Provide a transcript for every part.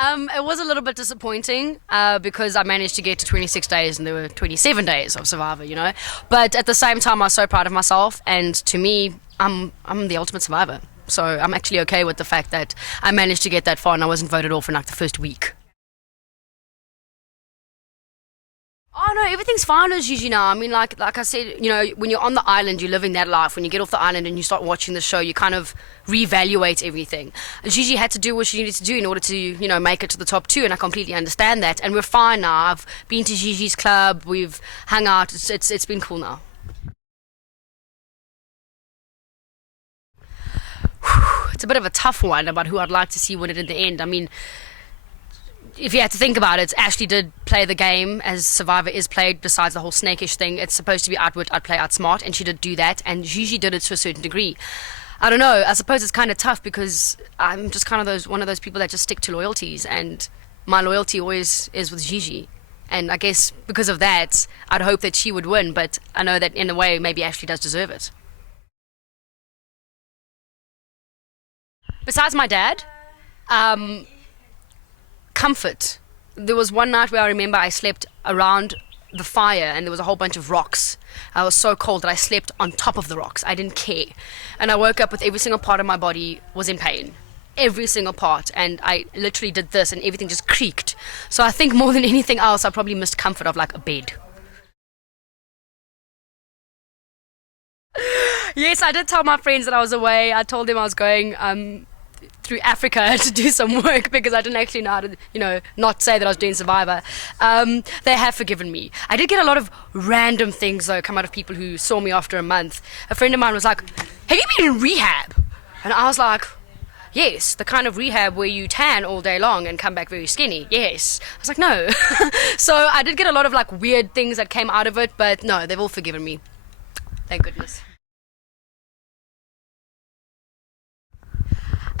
It was a little bit disappointing because I managed to get to 26 days and there were 27 days of Survivor, you know. But at the same time, I was so proud of myself, and to me, I'm the ultimate survivor. So I'm actually okay with the fact that I managed to get that far and I wasn't voted off in like the first week. Oh no, everything's fine as usual now. I mean, like I said, you know, when you're on the island, you're living that life. When you get off the island and you start watching the show, you kind of reevaluate everything. And Gigi had to do what she needed to do in order to, you know, make it to the top two, and I completely understand that. And we're fine now. I've been to Gigi's club, we've hung out. It's been cool now. It's a bit of a tough one about who I'd like to see win it in the end. I mean, if you had to think about it, Ashley did play the game as Survivor is played, besides the whole snakish thing. It's supposed to be outwit, outplay, outsmart, and she did do that, and Gigi did it to a certain degree. I don't know, I suppose it's kind of tough because I'm just kind of one of those people that just stick to loyalties, and my loyalty always is with Gigi. And I guess because of that, I'd hope that she would win, but I know that in a way, maybe Ashley does deserve it. Besides my dad, um, comfort. There was one night where I remember I slept around the fire and there was a whole bunch of rocks. I was so cold that I slept on top of the rocks. I didn't care. And I woke up with every single part of my body was in pain. Every single part. And I literally did this and everything just creaked. So I think more than anything else, I probably missed comfort of like a bed. Yes, I did tell my friends that I was away. I told them I was going through Africa to do some work because I didn't actually know how to, you know, not say that I was doing Survivor. They have forgiven me. I did get a lot of random things though come out of people who saw me after a month. A friend of mine was like, "Have you been in rehab?" And I was like, "Yes, the kind of rehab where you tan all day long and come back very skinny. Yes." I was like, "No." So I did get a lot of like weird things that came out of it, but no, they've all forgiven me. Thank goodness.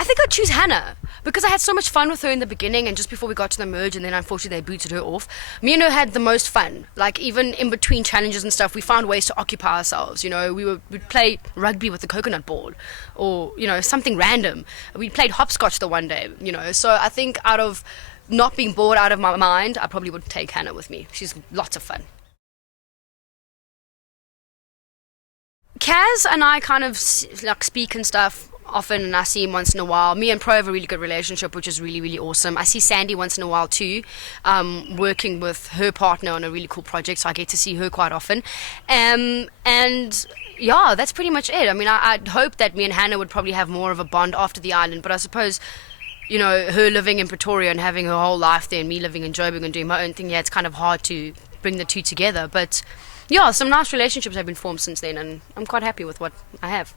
I think I'd choose Hannah because I had so much fun with her in the beginning and just before we got to the merge, and then unfortunately they booted her off. Me and her had the most fun. Like even in between challenges and stuff, we found ways to occupy ourselves. You know, we'd play rugby with the coconut ball, or you know something random. We played hopscotch the one day. You know, so I think out of not being bored out of my mind, I probably would take Hannah with me. She's lots of fun. Kaz and I kind of like speak and stuff often, and I see him once in a while. Me and Pro have a really good relationship, which is really, really awesome. I see Sandy once in a while too, working with her partner on a really cool project, so I get to see her quite often. And yeah, that's pretty much it. I mean, I'd hope that me and Hannah would probably have more of a bond after the island, but I suppose, you know, her living in Pretoria and having her whole life there, and me living in Joburg and doing my own thing, yeah, it's kind of hard to bring the two together. But yeah, some nice relationships have been formed since then, and I'm quite happy with what I have.